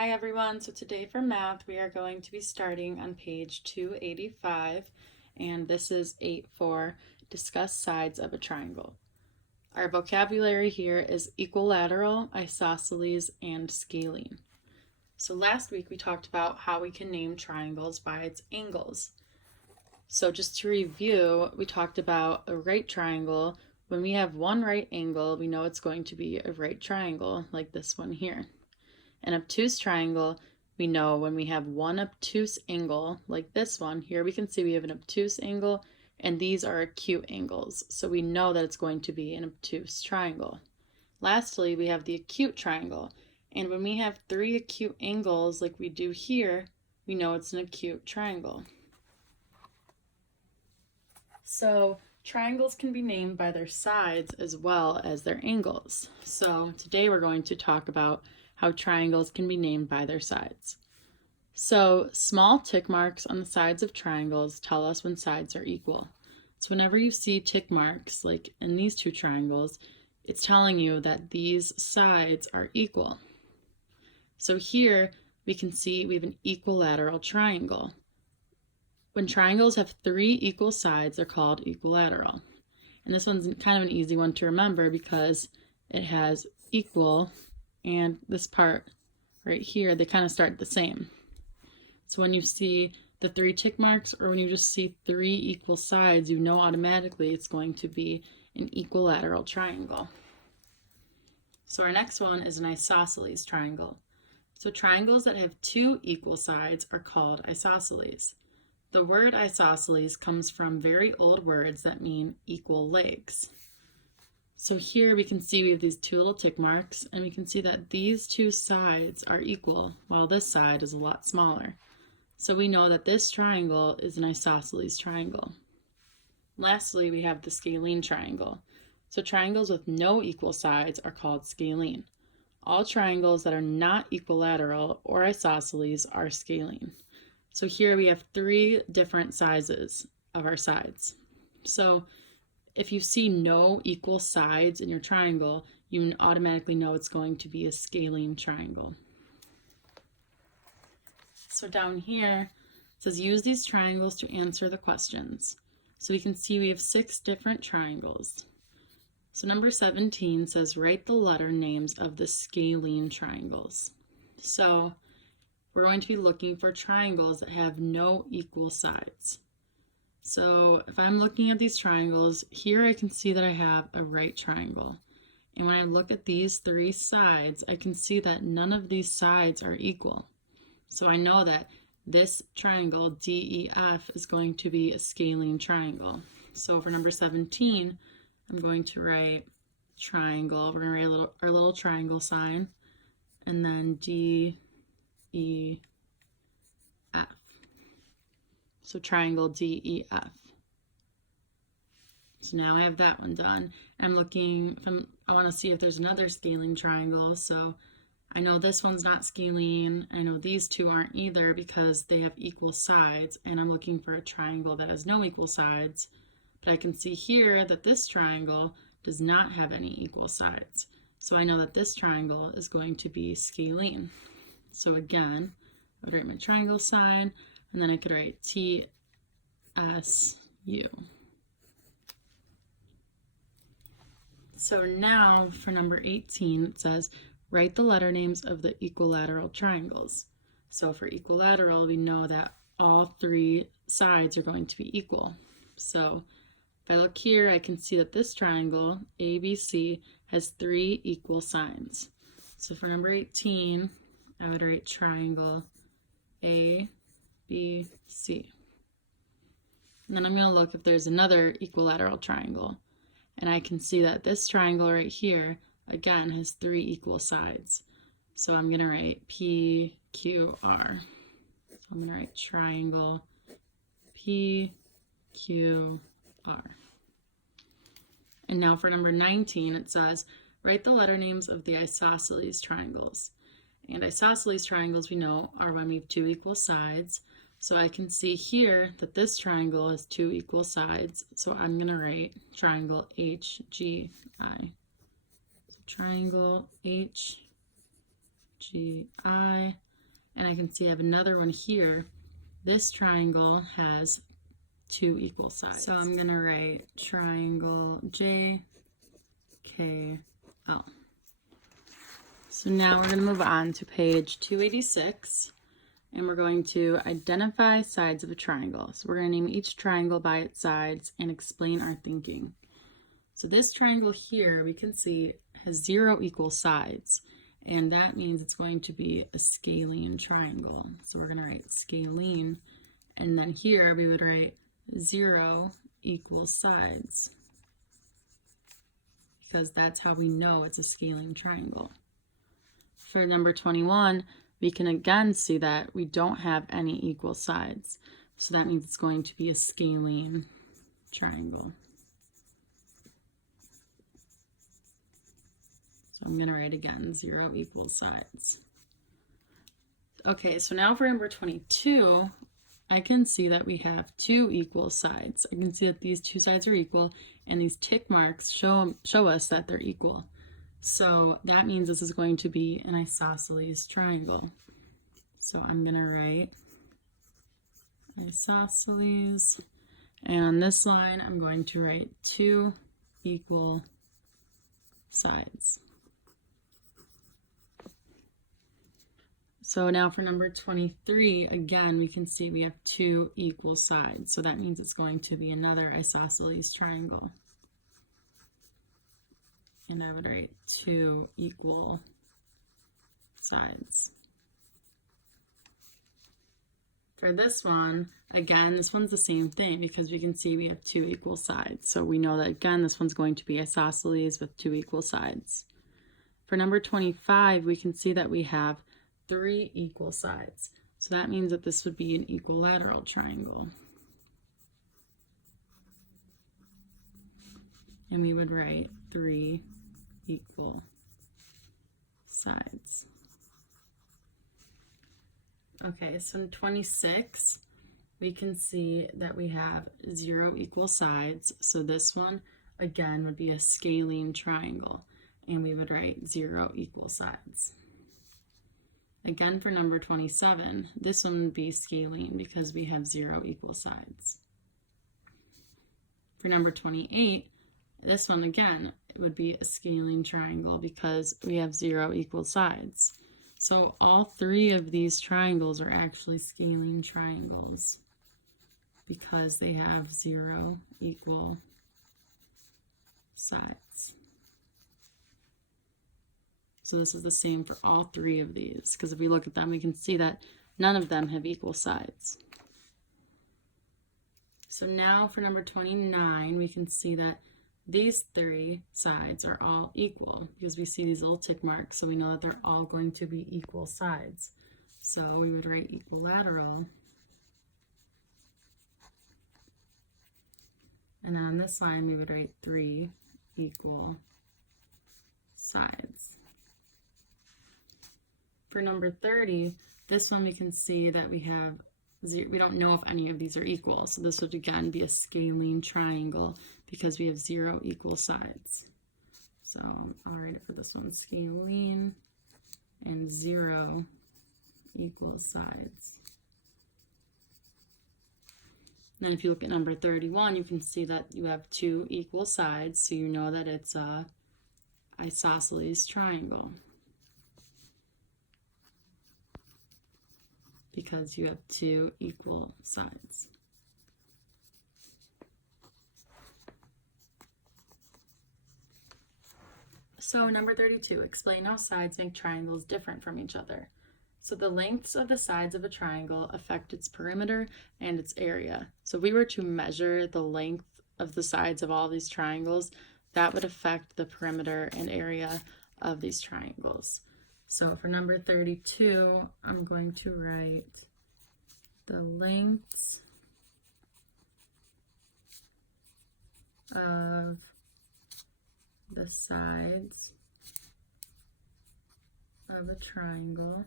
Hi everyone, so today for math we are going to be starting on page 285 and this is 8-4, discuss sides of a triangle. Our vocabulary here is equilateral, isosceles, and scalene. So last week we talked about how we can name triangles by its angles. So just to review, we talked about a right triangle. When we have one right angle, we know it's going to be a right triangle like this one here. An obtuse triangle, we know when we have one obtuse angle, like this one, here we can see we have an obtuse angle, and these are acute angles. So we know that it's going to be an obtuse triangle. Lastly, we have the acute triangle. And when we have three acute angles like we do here, we know it's an acute triangle. So triangles can be named by their sides as well as their angles. So today we're going to talk about how triangles can be named by their sides. So small tick marks on the sides of triangles tell us when sides are equal. So whenever you see tick marks, like in these two triangles, it's telling you that these sides are equal. So here we can see we have an equilateral triangle. When triangles have three equal sides, they're called equilateral. And this one's kind of an easy one to remember because it has equal and this part right here, they kind of start the same. So when you see the three tick marks or when you just see three equal sides, you know automatically it's going to be an equilateral triangle. So our next one is an isosceles triangle. So triangles that have two equal sides are called isosceles. The word isosceles comes from very old words that mean equal legs. So here we can see we have these two little tick marks, and we can see that these two sides are equal, while this side is a lot smaller. So we know that this triangle is an isosceles triangle. Lastly, we have the scalene triangle. So triangles with no equal sides are called scalene. All triangles that are not equilateral or isosceles are scalene. So here we have three different sizes of our sides. So if you see no equal sides in your triangle, you automatically know it's going to be a scalene triangle. So down here, it says use these triangles to answer the questions. So we can see we have 6 different triangles. So number 17 says write the letter names of the scalene triangles. So we're going to be looking for triangles that have no equal sides. So if I'm looking at these triangles, here I can see that I have a right triangle. And when I look at these 3 sides, I can see that none of these sides are equal. So I know that this triangle, DEF, is going to be a scalene triangle. So for number 17, I'm going to write triangle. We're going to write our little triangle sign, and then DEF. So triangle DEF. So now I have that one done. I'm looking, I want to see if there's another scalene triangle. So I know this one's not scalene. I know these two aren't either because they have equal sides. And I'm looking for a triangle that has no equal sides. But I can see here that this triangle does not have any equal sides. So I know that this triangle is going to be scalene. So again, I would write my triangle sign, and then I could write TSU. So now for number 18, it says, write the letter names of the equilateral triangles. So for equilateral, we know that all 3 sides are going to be equal. So if I look here, I can see that this triangle, ABC, has 3 equal sides. So for number 18, I would write triangle ABC. And then I'm going to look if there's another equilateral triangle. And I can see that this triangle right here, again, has 3 equal sides. So I'm going to write PQR. So I'm going to write triangle PQR. And now for number 19, it says, write the letter names of the isosceles triangles. And isosceles triangles, we know, are when we have 2 equal sides. So I can see here that this triangle has 2 equal sides. So I'm going to write triangle HGI. So triangle HGI. and I can see I have another one here. This triangle has 2 equal sides. So I'm going to write triangle JKL. So now we're going to move on to page 286, and we're going to identify sides of a triangle. So we're going to name each triangle by its sides and explain our thinking. So this triangle here, we can see, has 0 equal sides, and that means it's going to be a scalene triangle. So we're going to write scalene, and then here we would write 0 equal sides, because that's how we know it's a scalene triangle. For number 21, we can again see that we don't have any equal sides. So that means it's going to be a scalene triangle. So I'm going to write again, 0 equal sides. Okay, so now for number 22, I can see that we have 2 equal sides. I can see that these 2 sides are equal, and these tick marks show us that they're equal. So that means this is going to be an isosceles triangle. So I'm going to write isosceles, and on this line I'm going to write 2 equal sides. So now for number 23, again, we can see we have 2 equal sides. So that means it's going to be another isosceles triangle. And I would write 2 equal sides. For this one, again, this one's the same thing because we can see we have 2 equal sides. So we know that, again, this one's going to be isosceles with 2 equal sides. For number 25, we can see that we have 3 equal sides. So that means that this would be an equilateral triangle. And we would write 3 equal sides. Okay, so in 26, we can see that we have 0 equal sides. So this one, again, would be a scalene triangle. And we would write 0 equal sides. Again, for number 27, this one would be scalene because we have 0 equal sides. For number 28, this one again, it would be a scalene triangle because we have 0 equal sides. So all 3 of these triangles are actually scalene triangles because they have 0 equal sides. So this is the same for all 3 of these, because if we look at them, we can see that none of them have equal sides. So now for number 29, we can see that these 3 sides are all equal because we see these little tick marks, so we know that they're all going to be equal sides. So we would write equilateral. And then on this line, we would write 3 equal sides. For number 30, this one we can see that we have 0, we don't know if any of these are equal. So this would again be a scalene triangle because we have 0 equal sides. So I'll write it for this one, scalene and 0 equal sides. And then if you look at number 31, you can see that you have 2 equal sides, so you know that it's a isosceles triangle because you have 2 equal sides. So number 32, explain how sides make triangles different from each other. So the lengths of the sides of a triangle affect its perimeter and its area. So if we were to measure the length of the sides of all these triangles, that would affect the perimeter and area of these triangles. So for number 32, I'm going to write the lengths of the sides of a triangle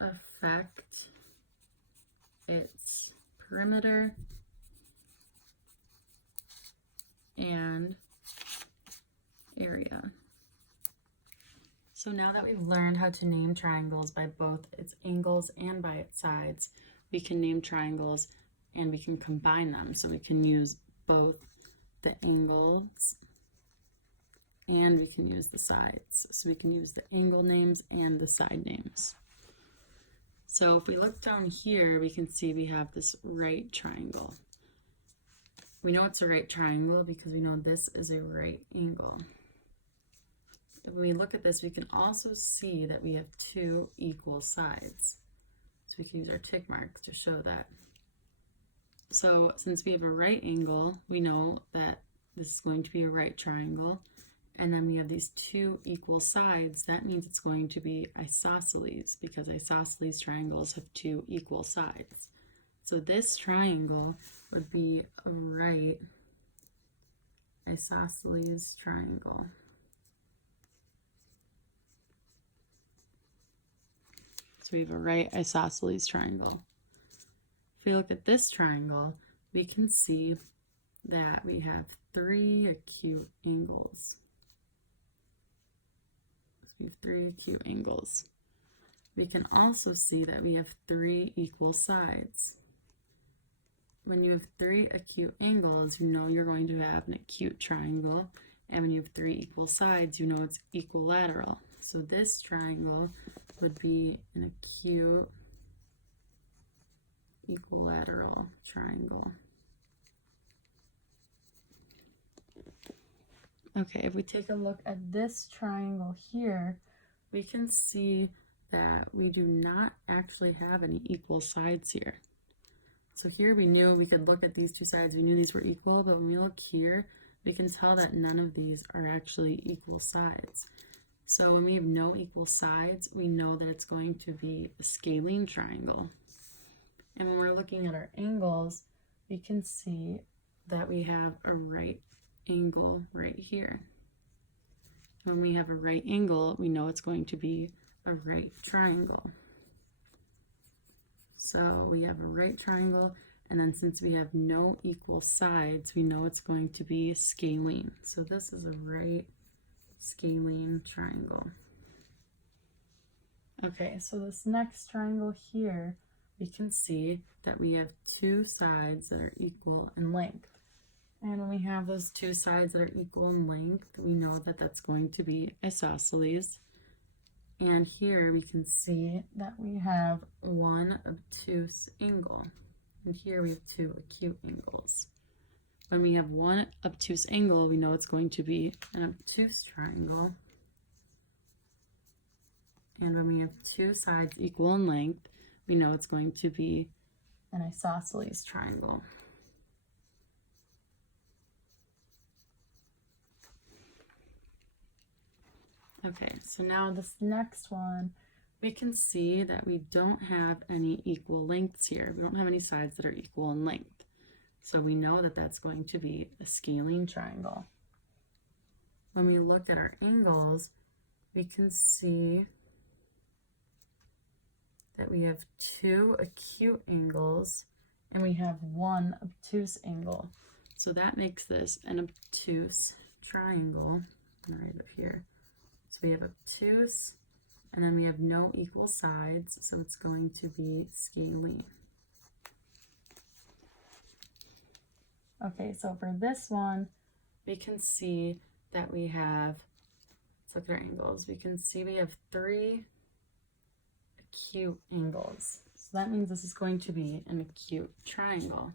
affect its perimeter and area. So now that we've learned how to name triangles by both its angles and by its sides, we can name triangles and we can combine them. So we can use both the angles and we can use the sides. So we can use the angle names and the side names. So if we look down here, we can see we have this right triangle. We know it's a right triangle because we know this is a right angle. When we look at this, we can also see that we have two equal sides. So we can use our tick marks to show that. So since we have a right angle, we know that this is going to be a right triangle. And then we have these two equal sides. That means it's going to be isosceles because isosceles triangles have two equal sides. So this triangle would be a right isosceles triangle. So we have a right isosceles triangle. If we look at this triangle, we can see that we have three acute angles. So we have three acute angles. We can also see that we have three equal sides. When you have three acute angles, you know you're going to have an acute triangle. And when you have three equal sides, you know it's equilateral. So this triangle would be an acute equilateral triangle. Okay, if we take a look at this triangle here, we can see that we do not actually have any equal sides here. So here we knew we could look at these two sides, we knew these were equal, but when we look here, we can tell that none of these are actually equal sides. So when we have no equal sides, we know that it's going to be a scalene triangle. And when we're looking at our angles, we can see that we have a right angle right here. When we have a right angle, we know it's going to be a right triangle. So we have a right triangle, and then since we have no equal sides, we know it's going to be scalene. So this is a right scalene triangle. Okay, so this next triangle here, we can see that we have two sides that are equal in length. And when we have those two sides that are equal in length, we know that that's going to be isosceles. And here we can see that we have one obtuse angle. And here we have two acute angles. When we have one obtuse angle, we know it's going to be an obtuse triangle. And when we have two sides equal in length, we know it's going to be an isosceles triangle. Okay, so now this next one, we can see that we don't have any equal lengths here. We don't have any sides that are equal in length. So we know that that's going to be a scalene triangle. When we look at our angles, we can see that we have two acute angles and we have one obtuse angle. So that makes this an obtuse triangle. I'm gonna write it up here. So we have obtuse, and then we have no equal sides, so it's going to be scalene. Okay, so for this one, we can see that we have, let's look at our angles. We can see we have three acute angles. So that means this is going to be an acute triangle.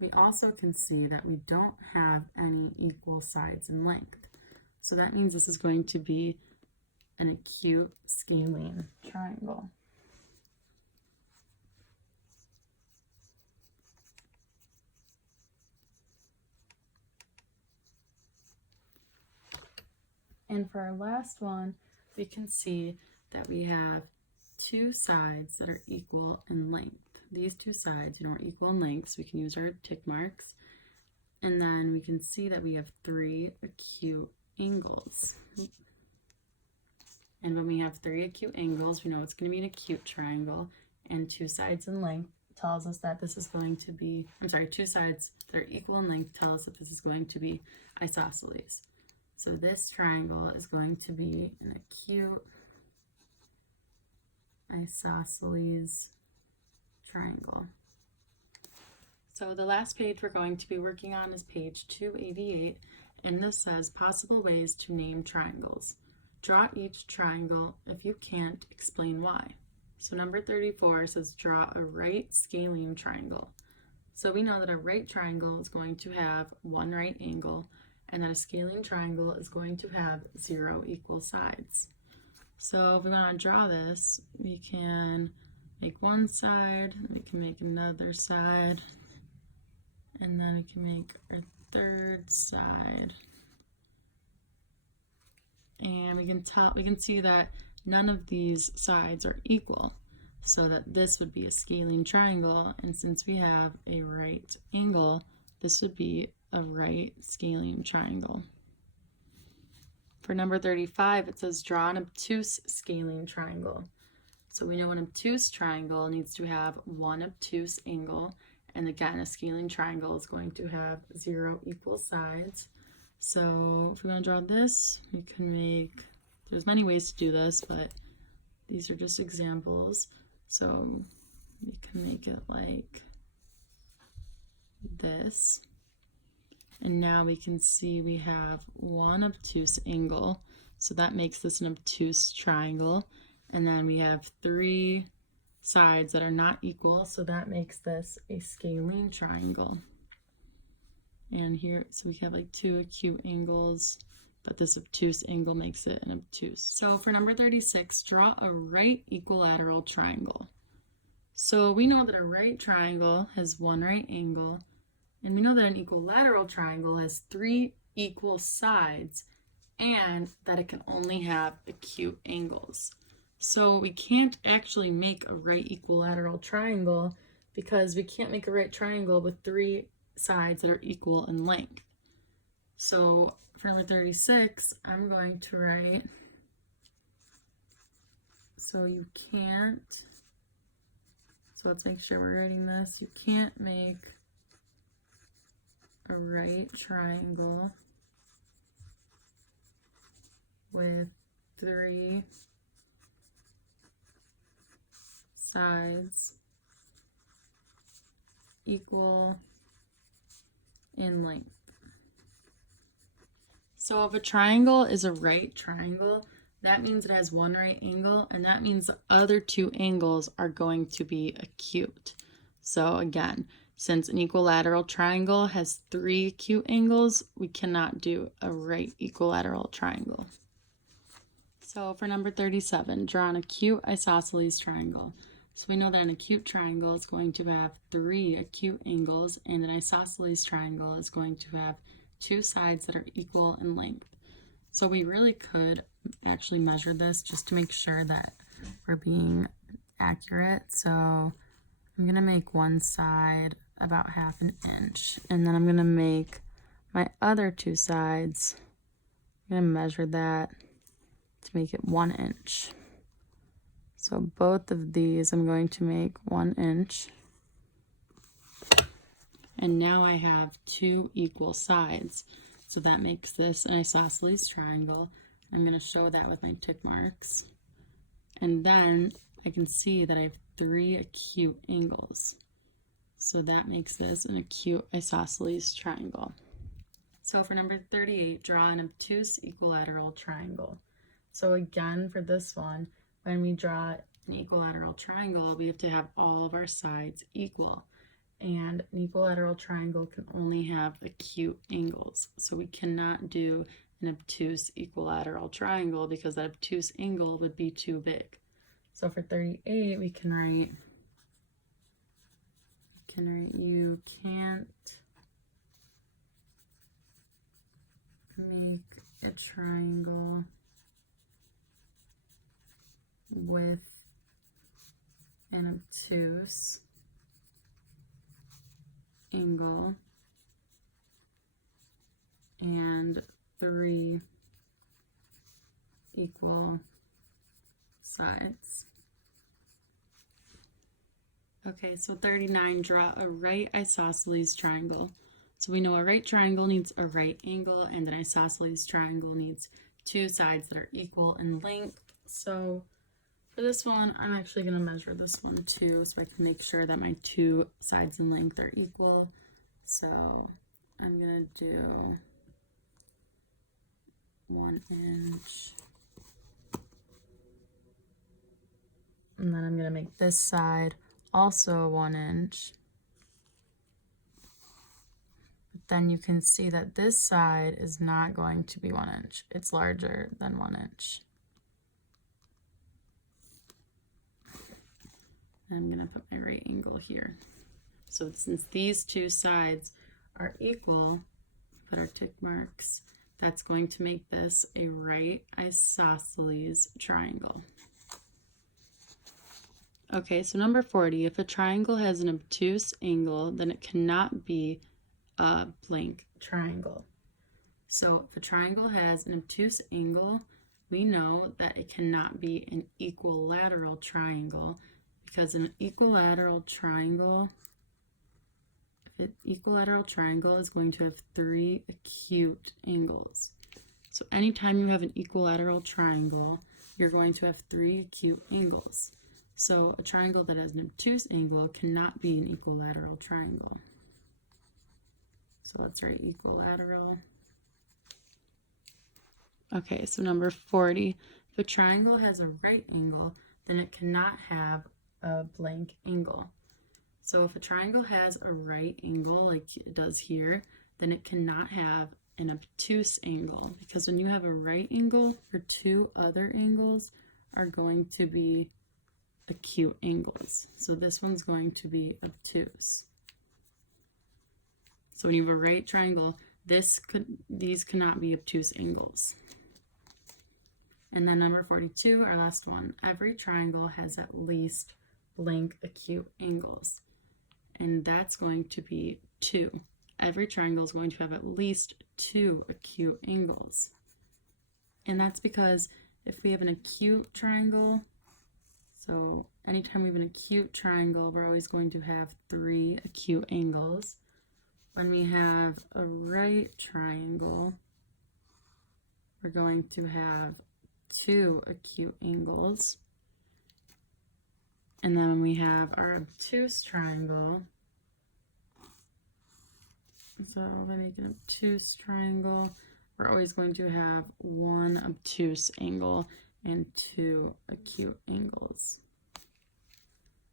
We also can see that we don't have any equal sides in length. So that means this is going to be an acute scalene triangle. And for our last one, we can see that we have two sides that are equal in length. These two sides, are equal in length, so we can use our tick marks. And then we can see that we have three acute angles. And when we have three acute angles, we know it's going to be an acute triangle, and two sides in length tells us that this is going to be, two sides that are equal in length tell us that this is going to be isosceles. So this triangle is going to be an acute isosceles triangle. So the last page we're going to be working on is page 288, and this says possible ways to name triangles. Draw each triangle. If you can't, explain why. So number 34 says draw a right scalene triangle. So we know that a right triangle is going to have one right angle, and that a scalene triangle is going to have 0 equal sides. So if we want to draw this, we can make one side, we can make another side, and then we can make our third side. And we can see that none of these sides are equal, so that this would be a scalene triangle, and since we have a right angle, this would be a right scalene triangle. For number 35, it says draw an obtuse scalene triangle. So we know an obtuse triangle needs to have one obtuse angle, and again, a scalene triangle is going to have 0 equal sides. So if we want to draw this, we can make, there's many ways to do this, but these are just examples. So we can make it like this. And now we can see we have one obtuse angle. So that makes this an obtuse triangle. And then we have 3 sides that are not equal. So that makes this a scalene triangle. And here, so we have like 2 acute angles, but this obtuse angle makes it an obtuse. So for number 36, draw a right equilateral triangle. So we know that a right triangle has one right angle, and we know that an equilateral triangle has 3 equal sides, and that it can only have acute angles. So we can't actually make a right equilateral triangle because we can't make a right triangle with 3 sides that are equal in length. So for number 36, I'm going to write, so you can't, so let's make sure we're writing this, you can't make a right triangle with 3 sides equal in length. So if a triangle is a right triangle, that means it has one right angle, and that means the other 2 angles are going to be acute. So again, since an equilateral triangle has 3 acute angles, we cannot do a right equilateral triangle. So for number 37, draw an acute isosceles triangle. So we know that an acute triangle is going to have 3 acute angles, and an isosceles triangle is going to have 2 sides that are equal in length. So we really could actually measure this just to make sure that we're being accurate. So I'm going to make one side about 1/2 inch, and then I'm going to make my other 2 sides, I'm going to measure that to make it 1 inch. So both of these I'm going to make 1 inch. And now I have 2 equal sides. So that makes this an isosceles triangle. I'm going to show that with my tick marks. And then I can see that I have 3 acute angles. So that makes this an acute isosceles triangle. So for number 38, draw an obtuse equilateral triangle. So again, for this one, when we draw an equilateral triangle, we have to have all of our sides equal. And an equilateral triangle can only have acute angles. So we cannot do an obtuse equilateral triangle because that obtuse angle would be too big. So for 38, we can write you can't make a triangle with an obtuse angle and 3 equal sides. Okay, so 39, draw a right isosceles triangle. So we know a right triangle needs a right angle, and an isosceles triangle needs two sides that are equal in length. So for this one, I'm actually going to measure this one too, so I can make sure that my two sides in length are equal. So I'm going to do 1 inch. And then I'm going to make this side also 1 inch. But then you can see that this side is not going to be 1 inch. It's larger than 1 inch. And I'm going to put my right angle here. So since these two sides are equal, put our tick marks, that's going to make this a right isosceles triangle. Okay, so number 40, if a triangle has an obtuse angle, then it cannot be a blank triangle. So if a triangle has an obtuse angle, we know that it cannot be an equilateral triangle, because an equilateral triangle is going to have 3 acute angles. So anytime you have an equilateral triangle, you're going to have 3 acute angles. So a triangle that has an obtuse angle cannot be an equilateral triangle. So let's write equilateral. Okay, so number 40, if a triangle has a right angle, then it cannot have a blank angle. So if a triangle has a right angle like it does here, then it cannot have an obtuse angle, because when you have a right angle, your two other angles are going to be acute angles. So this one's going to be obtuse. So when you have a right triangle, these cannot be obtuse angles. And then number 42, our last one, every triangle has at least blank acute angles. And that's going to be 2. Every triangle is going to have at least 2 acute angles. And that's because if we have an acute triangle, so anytime we have an acute triangle, we're always going to have 3 acute angles. When we have a right triangle, we're going to have 2 acute angles. And then when we have our obtuse triangle, so if I make an obtuse triangle, we're always going to have 1 obtuse angle and 2 acute angles.